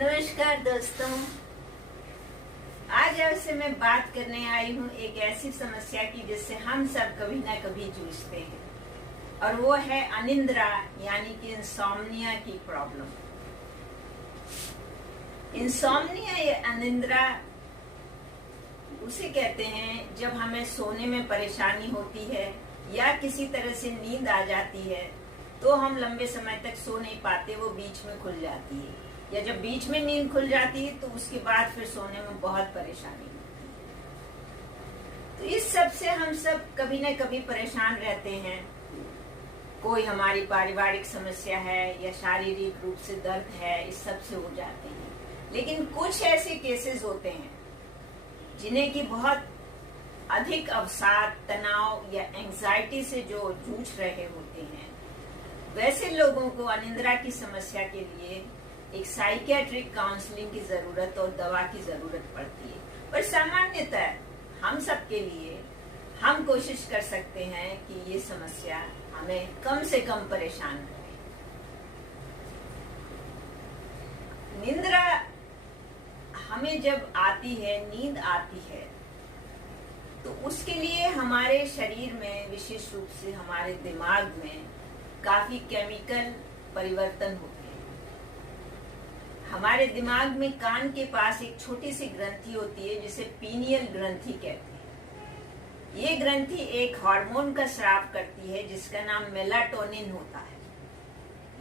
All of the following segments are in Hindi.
नमस्कार दोस्तों, आज आपसे मैं बात करने आई हूँ एक ऐसी समस्या की जिससे हम सब कभी ना कभी जूझते हैं, और वो है अनिद्रा यानी कि इंसोम्निया की प्रॉब्लम। इंसोम्निया या अनिद्रा उसे कहते हैं जब हमें सोने में परेशानी होती है या किसी तरह से नींद आ जाती है तो हम लंबे समय तक सो नहीं पाते, वो बीच में खुल जाती है, या जब बीच में नींद खुल जाती है तो उसके बाद फिर सोने में बहुत परेशानी होती है। तो इस सब से हम सब कभी न कभी परेशान रहते हैं। कोई हमारी पारिवारिक समस्या है या शारीरिक रूप से दर्द है, इस सब से हो जाते हैं। लेकिन कुछ ऐसे केसेस होते हैं जिन्हें की बहुत अधिक अवसाद, तनाव या एंजाइटी से जो जूझ रहे होते हैं, वैसे लोगों को अनिद्रा की समस्या के लिए एक साइकियाट्रिक काउंसलिंग की जरूरत और दवा की जरूरत पड़ती है। पर सामान्यतः हम सब के लिए हम कोशिश कर सकते हैं कि ये समस्या हमें कम से कम परेशान करे। निद्रा हमें जब आती है, नींद आती है, तो उसके लिए हमारे शरीर में, विशेष रूप से हमारे दिमाग में काफी केमिकल परिवर्तन होते हैं। हमारे दिमाग में कान के पास एक छोटी सी ग्रंथि होती है जिसे पीनियल ग्रंथि कहते हैं। ये ग्रंथि एक हार्मोन का स्राव करती है जिसका नाम मेलाटोनिन होता है।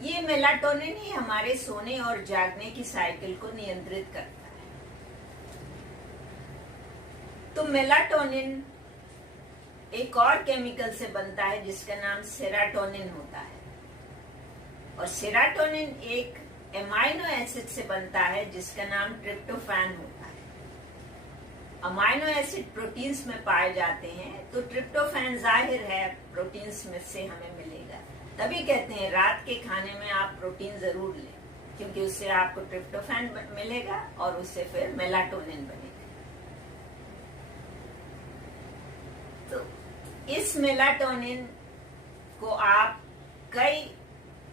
ये मेलाटोनिन ही हमारे सोने और जागने की साइकिल को नियंत्रित करता है। तो मेलाटोनिन एक और केमिकल से बनता है जिसका नाम सेराटोनिन होता है, और सेराटोनिन एक एमाइनो एसिड से बनता है जिसका नाम ट्रिप्टोफैन होता है। अमाइनो एसिड प्रोटीन्स में पाए जाते हैं, तो ट्रिप्टोफैन जाहिर है प्रोटीन्स में से हमें मिलेगा। तभी कहते हैं रात के खाने में आप प्रोटीन जरूर लें, क्योंकि उससे आपको ट्रिप्टोफैन मिलेगा और उससे फिर मेलाटोनिन बनेगा। तो इस मेलाटोनिन को आप कई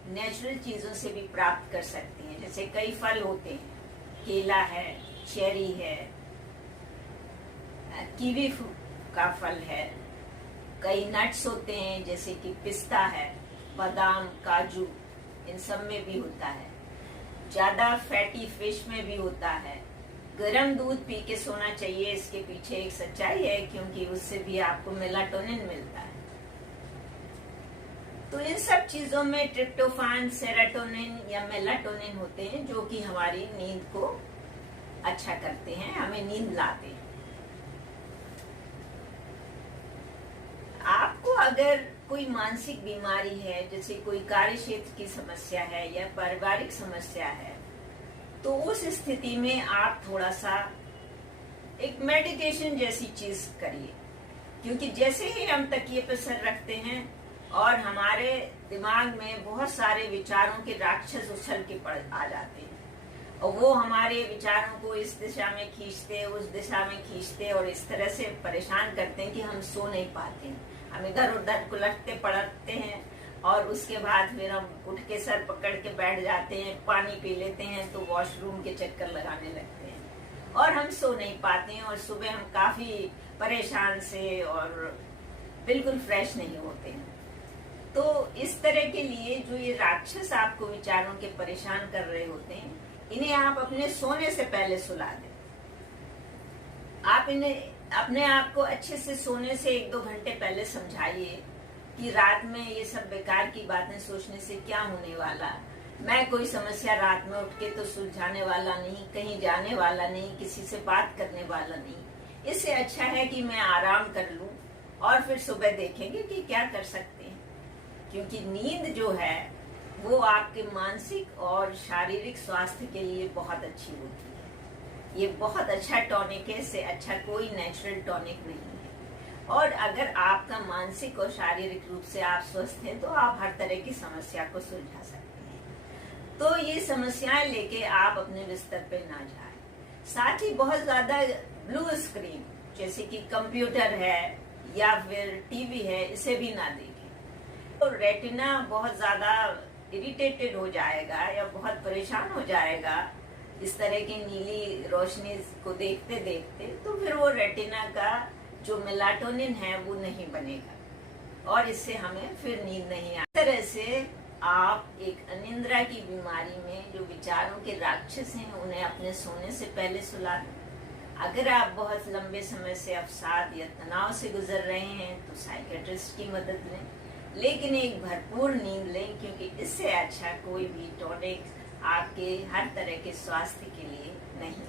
नेचुरल चीजों से भी प्राप्त कर सकती हैं। जैसे कई फल होते हैं, केला है, चेरी है, कीवी का फल है, कई नट्स होते हैं जैसे कि पिस्ता है, बादाम, काजू, इन सब में भी होता है। ज्यादा फैटी फिश में भी होता है। गर्म दूध पी के सोना चाहिए, इसके पीछे एक सच्चाई है, क्योंकि उससे भी आपको मेलाटोनिन मिलता है। तो इन सब चीजों में ट्रिप्टोफैन, सेरोटोनिन या मेलाटोनिन होते हैं जो कि हमारी नींद को अच्छा करते हैं, हमें नींद लाते हैं। आपको अगर कोई मानसिक बीमारी है, जैसे कोई कार्य क्षेत्र की समस्या है या पारिवारिक समस्या है, तो उस स्थिति में आप थोड़ा सा एक मेडिटेशन जैसी चीज करिए, क्योंकि जैसे ही हम तकिए पर सर रखते हैं और हमारे दिमाग में बहुत सारे विचारों के राक्षस उछल के पड़ आ जाते हैं, और वो हमारे विचारों को इस दिशा में खींचते, उस दिशा में खींचते, और इस तरह से परेशान करते हैं कि हम सो नहीं पाते हैं। हम इधर उधर कुलटते पड़ते हैं, और उसके बाद फिर हम उठ के सर पकड़ के बैठ जाते हैं, पानी पी लेते हैं तो वॉशरूम के चक्कर लगाने लगते हैं, और हम सो नहीं पाते हैं, और सुबह हम काफी परेशान से और बिल्कुल फ्रेश नहीं होते हैं। तो इस तरह के लिए जो ये राक्षस आपको विचारों के परेशान कर रहे होते हैं, इन्हें आप अपने सोने से पहले सुला दें। आप इन्हें अपने आप को अच्छे से सोने से 1-2 घंटे पहले समझाइए कि रात में ये सब बेकार की बातें सोचने से क्या होने वाला, मैं कोई समस्या रात में उठ के तो सुलझाने वाला नहीं, कहीं जाने वाला नहीं, किसी से बात करने वाला नहीं। इससे अच्छा है कि मैं आराम कर लूं और फिर सुबह देखेंगे कि क्या कर सकते हैं। क्योंकि नींद जो है वो आपके मानसिक और शारीरिक स्वास्थ्य के लिए बहुत अच्छी होती है। ये बहुत अच्छा टॉनिक है, इससे अच्छा कोई नेचुरल टॉनिक नहीं है। और अगर आपका मानसिक और शारीरिक रूप से आप स्वस्थ हैं तो आप हर तरह की समस्या को सुलझा सकते हैं। तो ये समस्याएं लेके आप अपने बिस्तर पे ना जाएं। साथ ही बहुत ज्यादा ब्लू स्क्रीन जैसे कि कंप्यूटर है या फिर टीवी है, इसे भी ना देखें। तो रेटिना बहुत ज्यादा इरिटेटेड हो जाएगा या बहुत परेशान हो जाएगा इस तरह की नीली रोशनी को देखते देखते, तो फिर वो रेटिना का जो मेलाटोनिन है वो नहीं बनेगा और इससे हमें फिर नींद नहीं आती। इस तरह से आप एक अनिद्रा की बीमारी में जो विचारों के राक्षस हैं उन्हें अपने सोने से पहले सुला दें। अगर आप बहुत लंबे समय से अवसाद या तनाव से गुजर रहे हैं तो साइकियाट्रिस्ट की मदद लें, लेकिन एक भरपूर नींद लें, क्योंकि इससे अच्छा कोई भी टॉनिक आपके हर तरह के स्वास्थ्य के लिए नहीं।